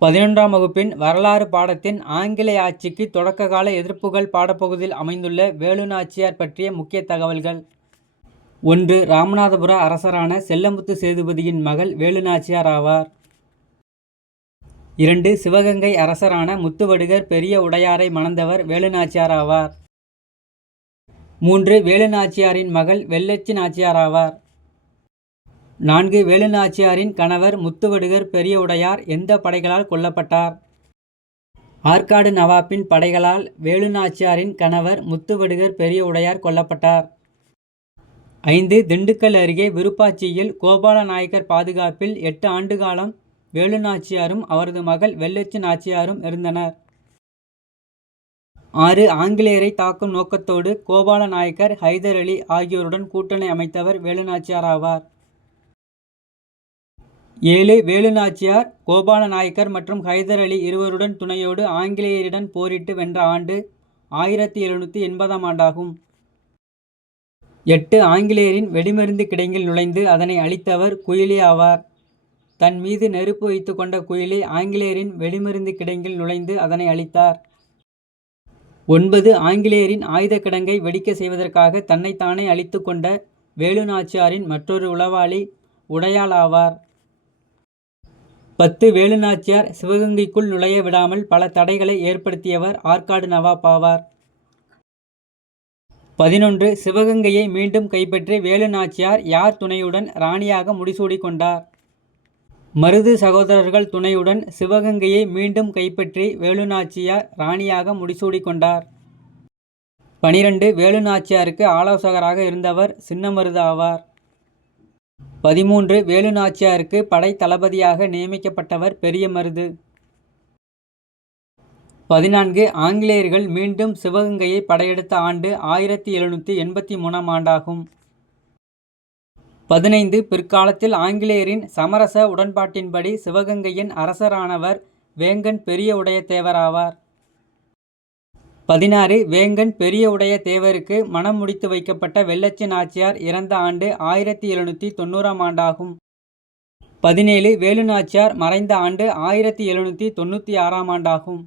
பதினொன்றாம் வகுப்பின் வரலாறு பாடத்தின் ஆங்கில ஆட்சிக்கு தொடக்ககால எதிர்ப்புகள் பாடப்பகுதியில் அமைந்துள்ள வேலு நாச்சியார் பற்றிய முக்கிய தகவல்கள். ஒன்று ராமநாதபுர அரசரான செல்லமுத்து சேதுபதியின் மகள் வேலு நாச்சியார் ஆவார். இரண்டு சிவகங்கை அரசரான முத்துவடுகர் பெரிய உடையாரை மணந்தவர் வேலு நாச்சியார் ஆவார். மூன்று வேலு நாச்சியாரின் மகள் வெள்ளச்சி நாச்சியார் ஆவார். நான்கு வேலுநாச்சியாரின் கணவர் முத்துவடுகர் பெரிய உடையார் எந்த படைகளால் கொல்லப்பட்டார்? ஆற்காடு நவாப்பின் படைகளால் வேலுநாச்சியாரின் கணவர் முத்துவடுகர் பெரிய உடையார் கொல்லப்பட்டார். ஐந்து திண்டுக்கல் அருகே விருப்பாச்சியில் கோபால நாயக்கர் பாதுகாப்பில் எட்டு ஆண்டு காலம் வேலு நாச்சியாரும் அவரது மகள் வெள்ளச்சி நாச்சியாரும் இருந்தனர். ஆறு ஆங்கிலேயரை தாக்கும் நோக்கத்தோடு கோபால நாயக்கர் ஹைதர் அலி ஆகியோருடன் கூட்டணி அமைத்தவர் வேலு நாச்சியார் ஆவார். ஏழு வேலுநாச்சியார் கோபால நாயக்கர் மற்றும் ஹைதர் அலி இருவருடன் துணையோடு ஆங்கிலேயரிடம் போரிட்டு வென்ற ஆண்டு ஆயிரத்தி எழுநூற்றி எண்பதாம் ஆண்டாகும். எட்டு ஆங்கிலேயரின் வெடிமருந்து கிடங்கில் நுழைந்து அதனை அழித்தவர் குயிலி ஆவார். தன் மீது நெருப்பு வைத்து கொண்ட குயிலி ஆங்கிலேயரின் வெடிமருந்து கிடங்கில் நுழைந்து அதனை அழித்தார். ஒன்பது ஆங்கிலேயரின் ஆயுத கிடங்கை வெடிக்க செய்வதற்காக தன்னைத்தானே அழித்து கொண்ட வேலுநாச்சியாரின் மற்றொரு உளவாளி உடையாள் ஆவார். பத்து வேலுநாச்சியார் சிவகங்கைக்குள் நுழைய விடாமல் பல தடைகளை ஏற்படுத்தியவர் ஆற்காடு நவாப் ஆவார் பதினொன்று சிவகங்கையை மீண்டும் கைப்பற்றி வேலுநாச்சியார் யார் துணையுடன் ராணியாக முடிசூடி கொண்டார்? மருது சகோதரர்கள் துணையுடன் சிவகங்கையை மீண்டும் கைப்பற்றி வேலுநாச்சியார் ராணியாக முடிசூடி கொண்டார். பனிரெண்டு வேலுநாச்சியாருக்கு ஆலோசகராக இருந்தவர் சின்னமருது ஆவார். பதிமூன்று வேலு நாச்சியாருக்கு படை தளபதியாக நியமிக்கப்பட்டவர் பெரிய மருது. பதினான்கு ஆங்கிலேயர்கள் மீண்டும் சிவகங்கையை படையெடுத்த ஆண்டு ஆயிரத்தி எழுநூற்றி எண்பத்தி மூணாம் ஆண்டாகும். பதினைந்து பிற்காலத்தில் ஆங்கிலேயரின் சமரச உடன்பாட்டின்படி சிவகங்கையின் அரசரானவர் வேங்கன் பெரிய உடையத்தேவராவார். பதினாறு வேங்கன் பெரிய உடைய தேவருக்கு மனம் முடித்து வைக்கப்பட்ட வெள்ளச்சி நாச்சியார் இறந்த ஆண்டு ஆயிரத்தி எழுநூற்றி தொண்ணூறாம் ஆண்டாகும். பதினேழு வேலு நாச்சியார் மறைந்த ஆண்டு ஆயிரத்தி எழுநூற்றி தொண்ணூற்றி ஆறாம் ஆண்டாகும்.